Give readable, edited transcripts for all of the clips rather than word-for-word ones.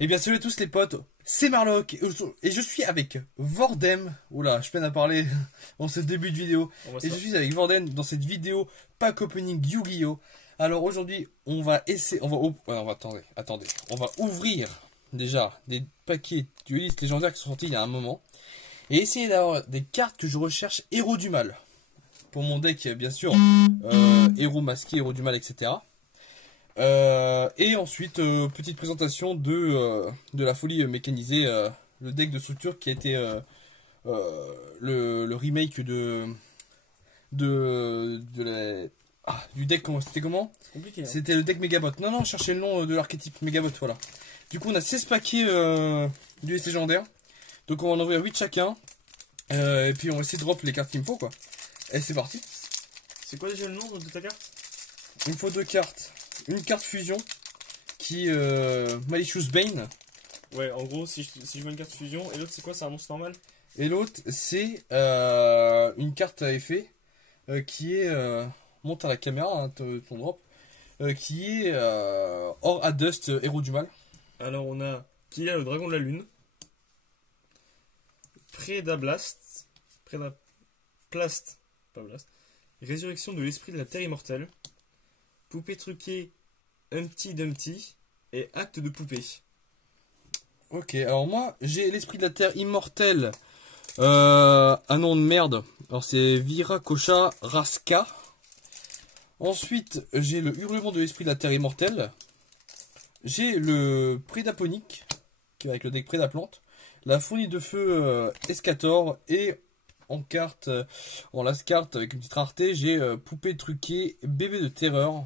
Eh bien salut à tous les potes, c'est Marlock et je suis avec Vorden. Oula, je peine à parler en ce début de vidéo. Et je suis avec Vorden dans cette vidéo pack opening Yu-Gi-Oh! Alors aujourd'hui, on va essayer, attendez, on va ouvrir déjà des paquets duelistes légendaires qui sont sortis il y a un moment et essayer d'avoir des cartes que je recherche héros du mal. Pour mon deck, bien sûr, héros masqué, héros du mal, etc. Et ensuite, petite présentation de la folie mécanisée, le deck de structure qui a été le remake du deck. C'était comment? C'est compliqué. Hein. C'était le deck Megabot. Non, non, cherchez le nom de l'archétype Megabot, voilà. Du coup, on a 16 paquets du S légendaire. Donc, on va en ouvrir 8 chacun. Et puis, on va essayer de drop les cartes qu'il me faut, quoi. Et c'est parti. C'est quoi déjà le nom de ta carte? Il me faut 2 cartes. Une carte fusion qui Malicious Bane. Ouais, en gros, si je vois une carte fusion, et l'autre c'est quoi? C'est un monstre normal? Et l'autre c'est une carte à effet qui est monte à la caméra hein, ton drop qui est Or Adust héros du mal. Alors on a qui a le dragon de la lune, Prédablast, Prédaplast, pas Blast, Résurrection de l'esprit de la terre immortelle, Poupée truquée, Humpty Dumpty et Acte de poupée. Ok, alors moi j'ai l'esprit de la terre immortelle, un nom de merde. Alors c'est Viracocha Raska. Ensuite j'ai le hurlement de l'esprit de la terre immortelle. J'ai le Prédaponique qui va avec le deck Prédaplante. La fournie de feu Escator et en carte, en last carte avec une petite rareté, j'ai Poupée truquée bébé de terreur.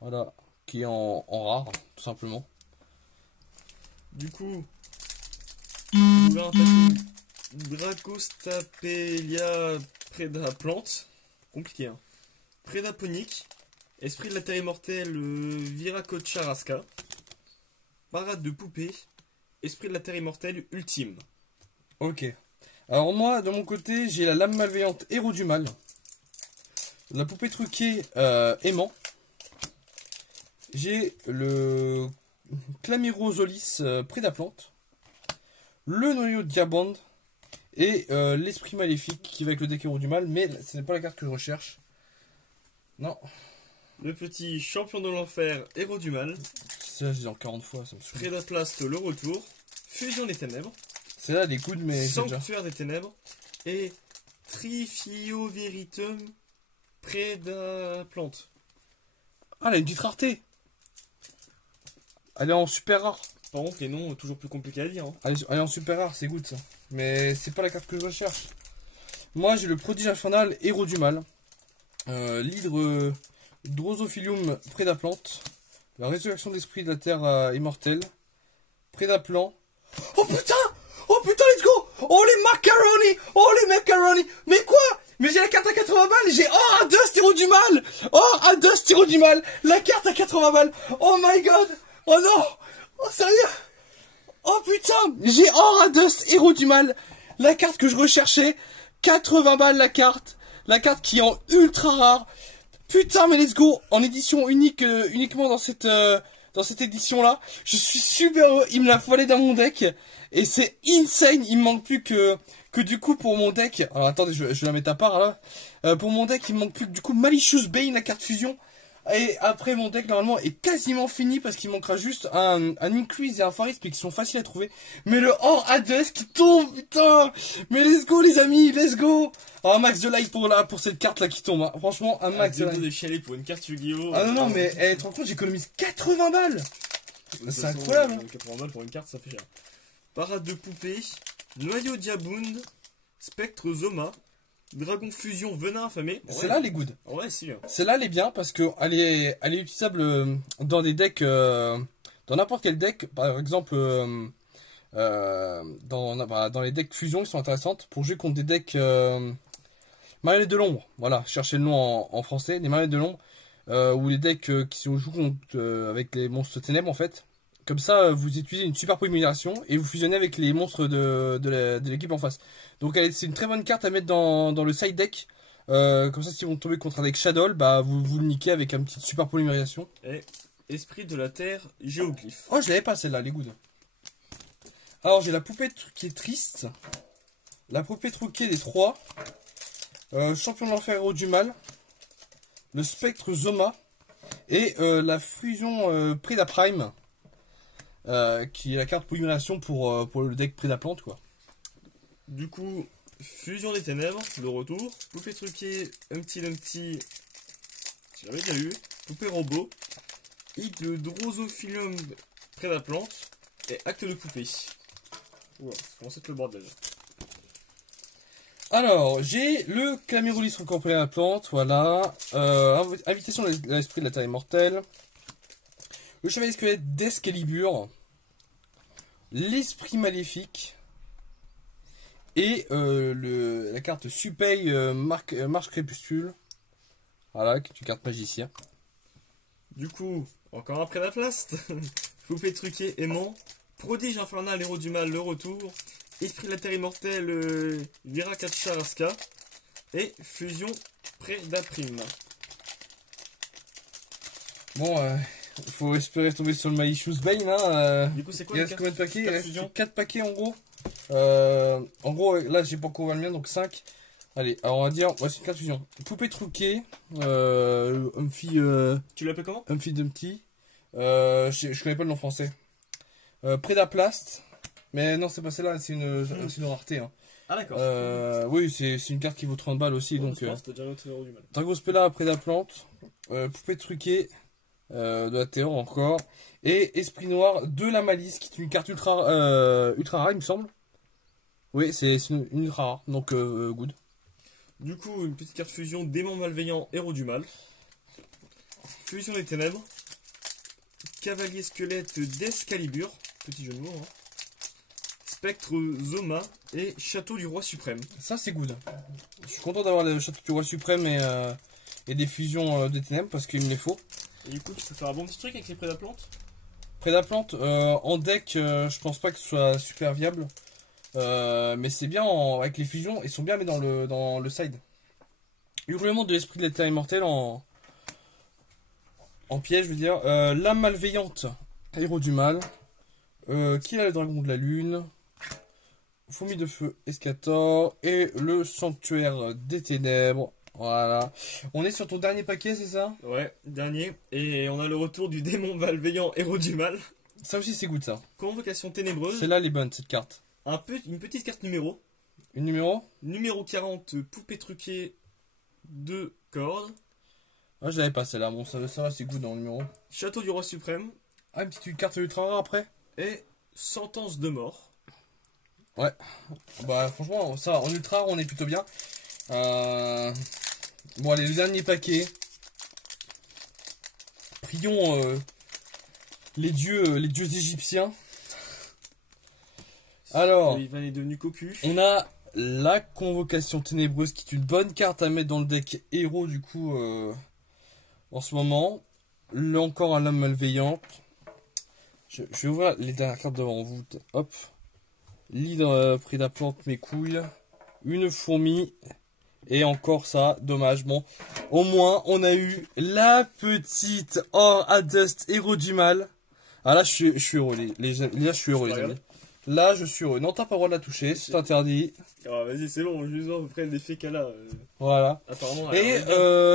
Voilà, qui est en rare, tout simplement. Du coup, on va attaquer Dracostapelia Prédaplante. Compliqué, hein. Prédaponique, Esprit de la terre immortelle Viracocha Raska, Parade de poupée, Esprit de la terre immortelle ultime. Ok. Alors moi, de mon côté, j'ai la lame malveillante héros du mal. La poupée truquée aimant. J'ai le Clamirosolis Prédaplante. Le noyau Diaband. Et l'esprit maléfique qui va avec le deck héros du mal. Mais ce n'est pas la carte que je recherche. Non. Le petit champion de l'enfer héros du mal. Ça, je dis en 40 fois, ça me saoule. Prédaplast le retour. Fusion des ténèbres. C'est là des coudes, mais c'est déjà. Sanctuaire des ténèbres. Et Trifioviritum Prédaplante. Ah, elle a une petite rareté. Elle est en super rare. Par contre, les noms toujours plus compliqués à dire. Hein. Elle est en super rare, c'est good ça. Mais c'est pas la carte que je recherche. Moi, j'ai le prodige infernal héros du mal. L'hydre Drosophilium Prédaplante. La résurrection d'esprit de la terre immortelle. Prédaplant. Oh putain! Oh putain, let's go! Oh les macaroni! Oh les macaroni! Mais quoi? Mais j'ai la carte à 80 balles! J'ai Oh Adust héros du mal! Oh Adust héros du mal! La carte à 80 balles! Oh my god! Oh non! Oh sérieux? Oh putain! J'ai Or Adust héros du mal! La carte que je recherchais! 80 balles la carte! La carte qui est en ultra rare! Putain mais let's go! En édition unique, uniquement dans cette édition là. Je suis super heureux, il me la fallait dans mon deck. Et c'est insane, il me manque plus que du coup pour mon deck. Alors attendez, je la mets à part là. Pour mon deck, il me manque plus que du coup Malicious Bane, la carte fusion. Et après mon deck normalement est quasiment fini parce qu'il manquera juste un Increase et un Faris mais qui sont faciles à trouver. Mais le Or Adust qui tombe, putain. Mais let's go les amis, let's go. Un max de like pour cette carte là qui tombe. Hein. Franchement, un max de like. Des chialés pour une carte Yu-Gi-Oh! Ah non, mais tu te rends compte, j'économise 80 balles. C'est incroyable. 80 balles pour une carte, ça fait cher. Parade de poupée, Noyau Diabund, Spectre Zoma, Dragon Fusion Venin affamé. C'est là les good. Ouais, si. C'est là les bien parce que elle est utilisable dans des decks, dans n'importe quel deck. Par exemple, dans les decks fusion, ils sont intéressantes pour jouer contre des decks marionnettes de l'ombre. Voilà, cherchez le nom en français, les marionnettes de l'ombre. Ou les decks qui se jouent contre, avec les monstres ténèbres en fait. Comme ça, vous utilisez une super polymérisation et vous fusionnez avec les monstres de l'équipe en face. Donc c'est une très bonne carte à mettre dans le side deck. Comme ça, si vous tombez contre un deck Shadow, bah vous le niquez avec un petit super polymérisation. Et Esprit de la Terre, Géoglyphe. Oh, je l'avais pas celle-là, les good. Alors, j'ai la poupée qui est triste. La poupée truquée des 3. Champion de l'enfer, héros du mal. Le spectre Zoma. Et la fusion Preda Prime. Qui est la carte polymération pour le deck Preda Plante, quoi. Du coup, Fusion des Ténèbres, le retour. Poupée truquée, Humpty Dumpty, j'avais déjà eu. Poupée robot. Hit de Drosophilium Prédaplante. Et acte de poupée. Oula, ça commence à être le bordel. Alors, j'ai le Claméroulis encore Preda Plante, voilà. Invitation de l'esprit de la Terre immortelle. Le chevalier squelette d'Escalibur. L'esprit maléfique. Et la carte Supei Marche Crépuscule. Voilà, qui est une carte magicien. Du coup, encore un Prédaplast. Poupée truquée aimant. Prodige infernal, héros du mal, le retour. Esprit de la Terre immortelle, Viracatcharaska. Et fusion Prédaprime. Bon, il faut espérer tomber sur le Malicious Bane. Hein, Du coup, c'est quoi il les reste combien de paquets? Il reste fusions 4 paquets en gros. En gros, là, j'ai pas encore ouvert le mien, donc 5. Allez, alors on va dire, voici une carte fusion. Poupée truquée, Humpty Tu l'appelles comment? Dumpty. Je connais pas le nom français. Prédaplast. Mais non, c'est pas celle-là, c'est une rareté. Hein. Ah d'accord. Oui, c'est une carte qui vaut 30 balles aussi. Bon, Donc, t'as déjà un autre héros du mal. Dragospella, Prédaplante. Poupée truquée, de la terreur encore. Et Esprit Noir de la Malice, qui est une carte ultra rare, il me semble. Oui, c'est une ultra rare, donc good. Du coup, une petite carte fusion, démon malveillant, héros du mal. Fusion des ténèbres. Cavalier squelette d'Escalibur. Petit jeu de mots, hein. Spectre Zoma et Château du Roi Suprême. Ça, c'est good. Je suis content d'avoir le Château du Roi Suprême et des fusions des ténèbres parce qu'il me les faut. Et du coup, tu peux faire un bon petit truc avec les Prédaplante. Prédaplante, en deck, je pense pas que ce soit super viable. Mais c'est bien avec les fusions, ils sont bien mis dans le side. Hurlement de l'esprit de la Terre immortelle en piège, je veux dire. L'âme malveillante, héros du mal. Qui a le dragon de la lune. Fourmi de feu, Escator. Et le sanctuaire des ténèbres. Voilà. On est sur ton dernier paquet, c'est ça? Ouais, dernier. Et on a le retour du démon malveillant, héros du mal. Ça aussi, c'est good, ça. Convocation ténébreuse. C'est là les bonnes, cette carte. Une petite carte numéro. Une numéro? Numéro 40, poupée truquée, 2 cordes. Ah, je l'avais pas celle-là. Bon, ça va, c'est good dans le numéro. Château du Roi Suprême. Ah, une petite carte ultra rare après? Et sentence de mort. Ouais. Bah, franchement, ça, en ultra rare, on est plutôt bien. Bon, allez, le dernier paquet. Prions les dieux égyptiens. Alors, Ivan est devenu cocu. on a la convocation ténébreuse qui est une bonne carte à mettre dans le deck héros du coup en ce moment. Là encore un lame malveillante. Je vais ouvrir les dernières cartes devant vous. Hop. L'hydre Prédaplante mes couilles. Une fourmi. Et encore ça, dommage. Bon, au moins on a eu la petite Or Adust héros du mal. Ah là je suis heureux les je suis heureux les amis. Là je suis heureux. Non, t'as pas le droit de la toucher, c'est interdit. Ah, vas-y, c'est bon, juste voir à peu près l'effet qu'elle a. Voilà. Apparemment. Et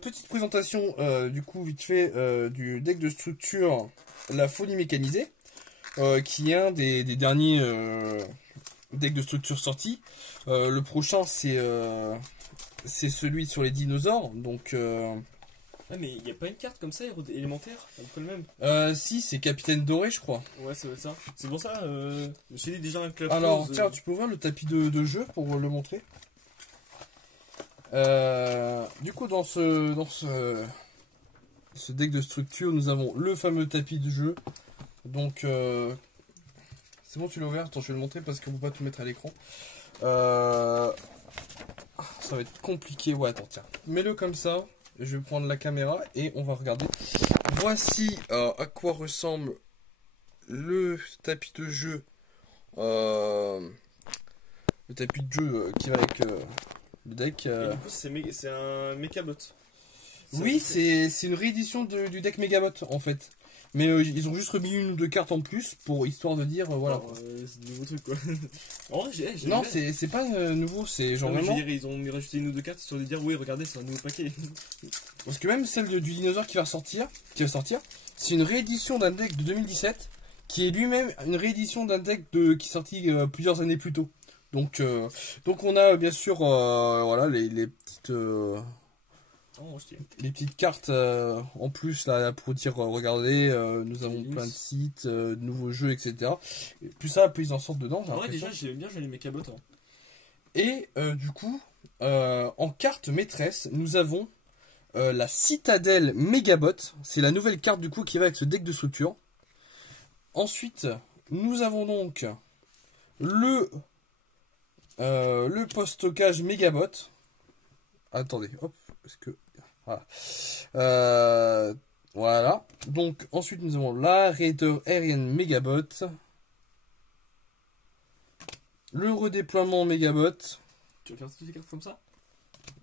petite présentation du coup vite fait du deck de structure la folie mécanisée qui est un des derniers decks de structure sortis. Le prochain c'est celui sur les dinosaures, donc Ah, mais il n'y a pas une carte comme ça, élémentaire, un peu le même. si, c'est Capitaine Doré, je crois. Ouais, ça va être ça. C'est pour ça, je me suis dit déjà un club. Alors, tiens, tu peux ouvrir le tapis de jeu pour le montrer. Du coup, dans ce deck de structure, nous avons le fameux tapis de jeu. Donc, c'est bon, tu l'as ouvert. Attends, je vais le montrer parce qu'on ne peut pas tout mettre à l'écran. Ça va être compliqué. Ouais, attends, tiens. Mets-le comme ça. Je vais prendre la caméra et on va regarder. Voici à quoi ressemble le tapis de jeu. Le tapis de jeu qui va avec le deck. Et du coup, c'est un Mechabot. Oui, c'est une réédition du deck Megabot en fait. Mais ils ont juste remis une ou deux cartes en plus pour histoire de dire voilà. Alors, c'est des nouveaux trucs quoi. En vrai, j'ai Non, bien. c'est pas nouveau, c'est genre Non, mais je veux vraiment. dire, ils ont rajouté une ou deux cartes sur de dire oui, regardez, c'est un nouveau paquet. Parce que même celle du dinosaure qui va sortir, c'est une réédition d'un deck de 2017 qui est lui-même une réédition d'un deck qui est sorti plusieurs années plus tôt. Donc on a bien sûr voilà les petites Oh, je tiens. les petites cartes en plus là pour dire regardez nous avons News. plein de sites, de nouveaux jeux etc. Et plus ça plus ils en sortent dedans. J'ai En vrai, l'impression. déjà, j'aime bien jouer les mécabots. Hein. Et du coup en carte maîtresse nous avons la Citadelle Megabot. C'est la nouvelle carte du coup qui va avec ce deck de structure. Ensuite nous avons donc le post-stockage Megabot. Attendez, hop, est-ce que... Voilà. Voilà. Donc, ensuite, nous avons la Raider aérienne Megabot. Le redéploiement Megabot. Tu vas faire toutes les cartes comme ça?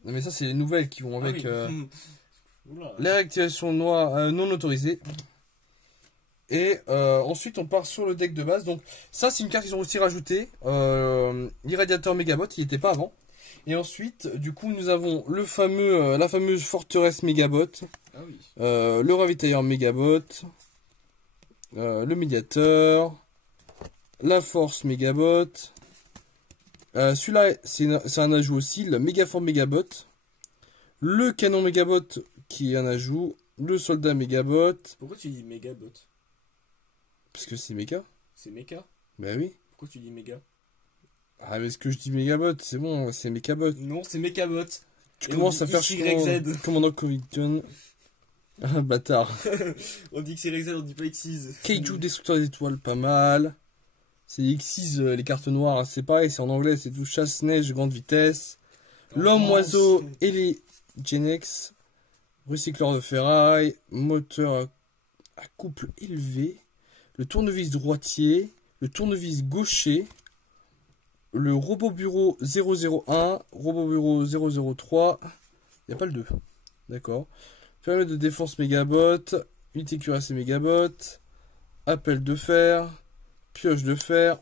Non, mais ça, c'est les nouvelles qui vont avec... Ah oui. Oula. les réactivations non autorisées. Et ensuite, on part sur le deck de base. Donc, ça, c'est une carte qu'ils ont aussi rajoutée. L'irradiateur Megabot, il n'était pas avant. Et ensuite, du coup, nous avons la fameuse forteresse Megabot, Ah oui. le ravitailleur Megabot, le médiateur, la force Megabot. Celui-là, c'est un ajout aussi, le mégaforme Megabot, le canon Megabot qui est un ajout, le soldat Megabot, Pourquoi tu dis mégabot? parce que c'est méga. C'est méca? Ben oui. Pourquoi tu dis méga? Ah, mais ce que je dis Megabot, c'est bon, c'est Megabot. Non, c'est mécabot. Tu Et commences on à dit faire XYZ. commandant Covington. Ah, bâtard. On dit XYZ, on dit pas Xyz. Kaiju destructeur d'étoiles, pas mal. C'est X6, les cartes noires, hein, c'est pareil, c'est en anglais, c'est tout chasse-neige, grande vitesse. L'homme oiseau et les Genex. Recycleur de ferraille. Moteur à couple élevé. Le tournevis droitier. Le tournevis gaucher. Le robot bureau 001. Robot bureau 003. Il n'y a pas le 2. D'accord. Périmètre de défense Megabot. Unité cuirassée Megabot. Appel de fer. Pioche de fer.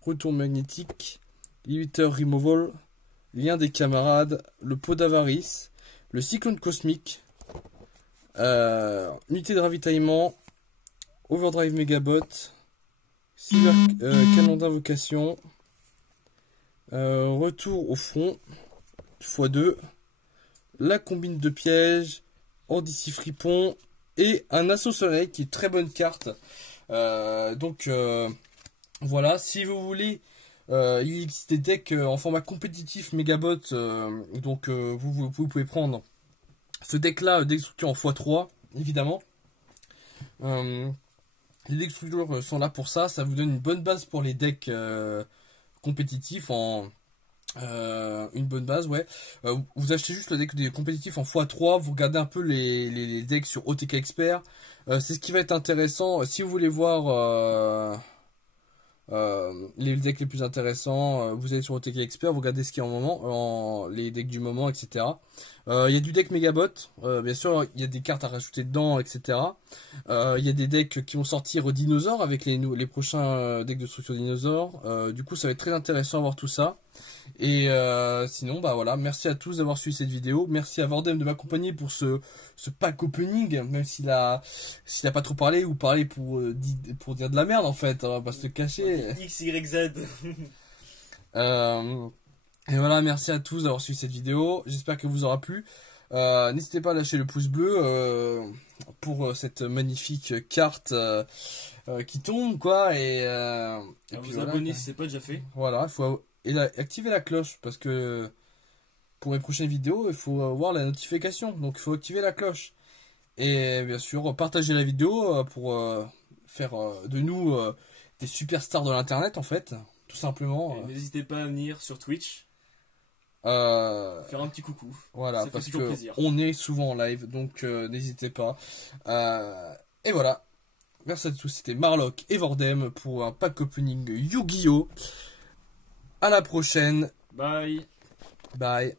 Retour magnétique. Limiteur removal. Lien des camarades. Le pot d'avarice. Le cyclone cosmique. Unité de ravitaillement. Overdrive Megabot. Canon d'invocation. Retour au front. x2. La combine de pièges. Ordici Fripon. Et un assaut soleil qui est très bonne carte. Voilà, si vous voulez, il existe des decks en format compétitif Megabot, vous pouvez prendre ce deck là, deck structure en x3, évidemment. Les decks structure sont là pour ça, ça vous donne une bonne base pour les decks compétitifs une bonne base, ouais. Vous achetez juste le deck des compétitifs en x3, vous regardez un peu les decks sur OTK Expert. C'est ce qui va être intéressant si vous voulez voir les decks les plus intéressants. Vous allez sur OTK Expert, vous regardez ce qu'il y a les decks du moment, etc. Il y a du deck Megabot, bien sûr, il y a des cartes à rajouter dedans, etc. Il y a des decks qui vont sortir dinosaures avec les prochains decks de structure dinosaures. Du coup, ça va être très intéressant à voir tout ça. Et sinon, bah voilà, merci à tous d'avoir suivi cette vidéo. Merci à Vordem de m'accompagner pour ce pack opening, même s'il a pas trop parlé ou parlé pour dire de la merde en fait, on va pas se le cacher. XYZ. Et voilà, merci à tous d'avoir suivi cette vidéo. J'espère qu'elle vous aura plu. N'hésitez pas à lâcher le pouce bleu pour cette magnifique carte qui tombe, quoi. Et Puis puis vous voilà, abonner si c'est pas déjà fait. voilà, il faut activer la cloche parce que pour les prochaines vidéos, il faut voir la notification. Donc il faut activer la cloche. Et bien sûr, partagez la vidéo pour faire de nous des superstars de l'internet en fait, tout simplement. Et n'hésitez pas à venir sur Twitch, faire un petit coucou. Voilà, Ça fait parce toujours que plaisir. on est souvent en live, donc n'hésitez pas. Et voilà. Merci à tous, c'était Marlock et Vordem pour un pack opening Yu-Gi-Oh! À la prochaine. Bye. Bye.